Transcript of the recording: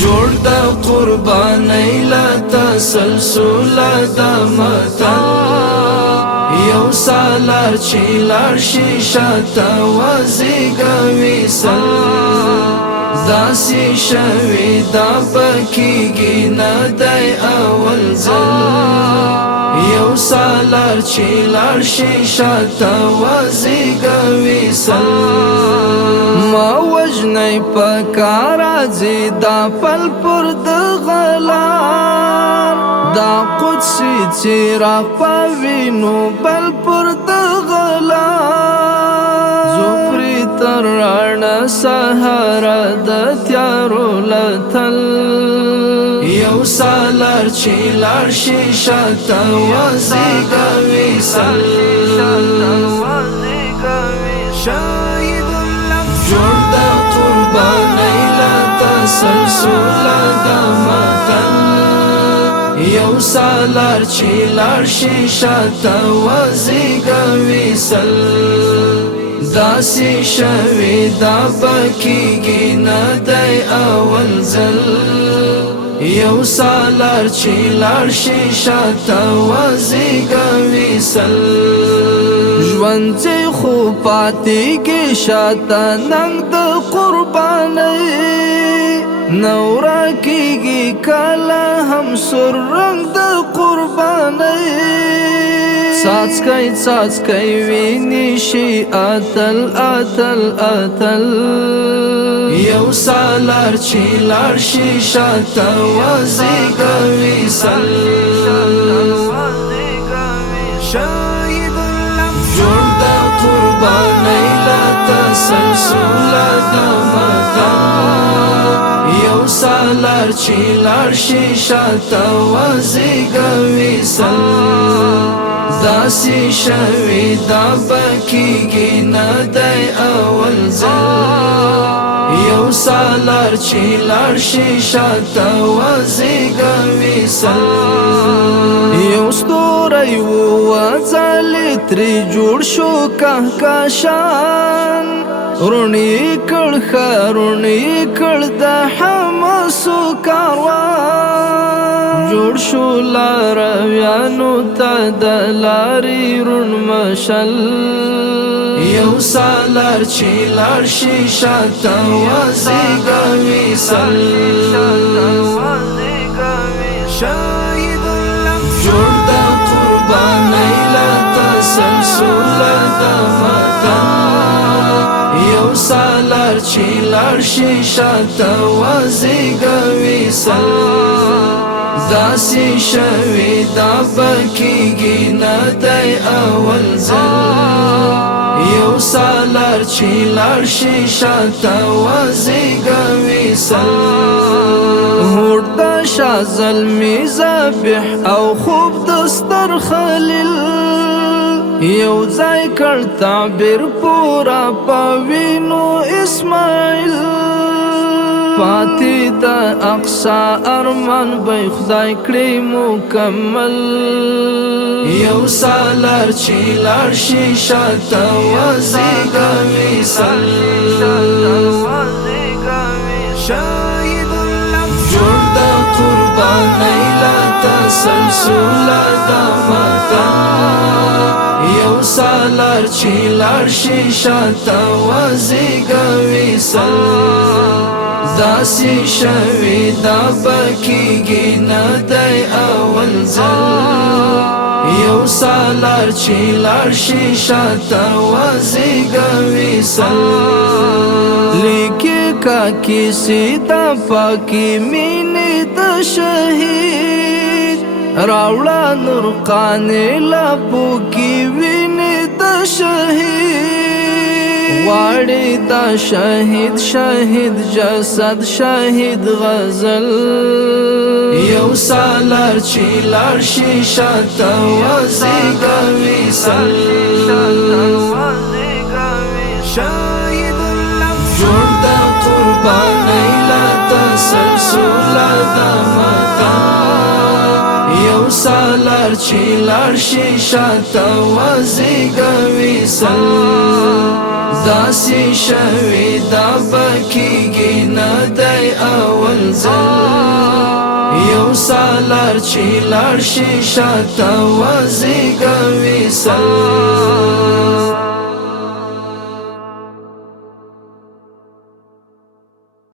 جوړ د قربانۍ لا تسلسل د متن یو سالار چې لاړ شي شاته وزیږوي سل داسې شوي دا پکېږي نه دی اول ځل یو سالار چې لاړ شي شاته وزیږوي سل ما وژنی په کار راځي دا پل پر دغه لار دا قدسي څراغ په وینو بل پر دغه لار زه پرې تر رڼا سهاره د تیارو لتل یو سالار چې لاړ شي شاته وزیږوي سل جوړ د قربانۍ لا تسلسل د متن یو سالار چې لاړ شي شاته وزیږوي سل داسې شوي دا پکېږي نه دی اول ځل یو سالار چې لاړ شي شاته وزیږوي سل ژوند چې خو پاتېږي شاته ننګ د قربانۍ نه ورکېږي کله هم سور رنګ د قربانۍ څاڅکی څاڅکی وینې شي اتل اتل اتل یو سالار چې لاړ شي شاته وزیږوي سل جوړ د قربانۍ لا تسلسل د متن یو سالار چې لاړ شي شاته وزیږوي سل داسې شوي دا پکېږي نه دی اول ځل یو سالار چې لاړ شي شاته وزیږوي سل یو ستوری وځلې ترې جوړ شو کهکشان رونی کړ ښارونی کړ د حماسو کاروان جوړ شو لارویانو ته د لارې روڼ مشل یو سالار چې لاړ شي شاته وزیږوي سل جوړ د قربانۍ لا تسلسل د متن یو سالار چې لاړ شي شاته وزیږوي سل داسې شوي دا پکېږي نه دی اول ځل یو سالار چې لاړ شي شاته وزیږوي سل هوډ د شاه زلمي ذبیح او خوب د ستر خلیل یو ځای کړ تعبیر پورا په وینو اسماعیل پاتې د اقصا ارمان به خدای کړي مکمل یو سالار چې لاړ شي شاته وزیږوي سل جوړ د قربانۍ لا تسلسل د متن یو سالار چې لاړ شي شاته وزیږوي سل داسې شوي دا پکېږي نه دی اول ځل یو سالار چې لاړ شي شاته وزیږوي سل لیکي کا کیسې د پاکې مینې د شهید راوړه نور قانې لپو کې وینې د شهید غواړي دا شهید شهید جسد شهید غزل یو سالار چې لاړ شي شاته وزیږوي سل جوړ د قربانۍ لا تسلسل د متن سالار چې لاړ شي شاته وزیږوي سل داسې شوي دا بکیږي نه دی اول ځل یو سالار چې لاړ شي شاته وزیږوي سل